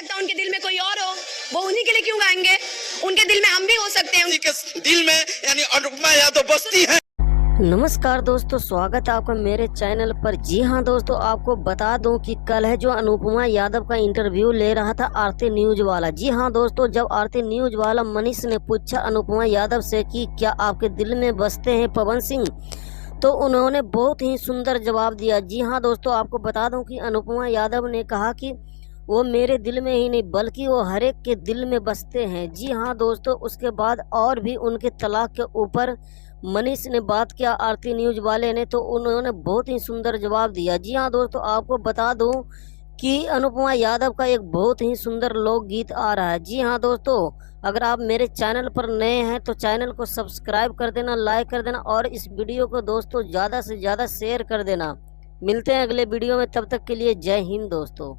सकता उनके दिल में कोई और हो, वो उन्हीं के लिए क्यों गाएंगे? उनके दिल में हम भी हो सकते हैं। के दिल में यानी अनुपमा यादव बसती है। नमस्कार दोस्तों, स्वागत है आपका मेरे चैनल पर। जी हाँ दोस्तों, आपको बता दूं कि कल है जो अनुपमा यादव का इंटरव्यू ले रहा था आरती न्यूज वाला। जी हाँ दोस्तों, जब आरती न्यूज वाला मनीष ने पूछा अनुपमा यादव से कि क्या आपके दिल में बसते हैं पवन सिंह, तो उन्होंने बहुत ही सुंदर जवाब दिया। जी हाँ दोस्तों, आपको बता दूं कि अनुपमा यादव ने कहा कि वो मेरे दिल में ही नहीं बल्कि वो हर एक के दिल में बसते हैं। जी हाँ दोस्तों, उसके बाद और भी उनके तलाक के ऊपर मनीष ने बात किया आरती न्यूज वाले ने, तो उन्होंने बहुत ही सुंदर जवाब दिया। जी हाँ दोस्तों, आपको बता दूं कि अनुपमा यादव का एक बहुत ही सुंदर लोकगीत आ रहा है। जी हाँ दोस्तों, अगर आप मेरे चैनल पर नए हैं तो चैनल को सब्सक्राइब कर देना, लाइक कर देना और इस वीडियो को दोस्तों ज़्यादा से ज़्यादा शेयर कर देना। मिलते हैं अगले वीडियो में, तब तक के लिए जय हिंद दोस्तों।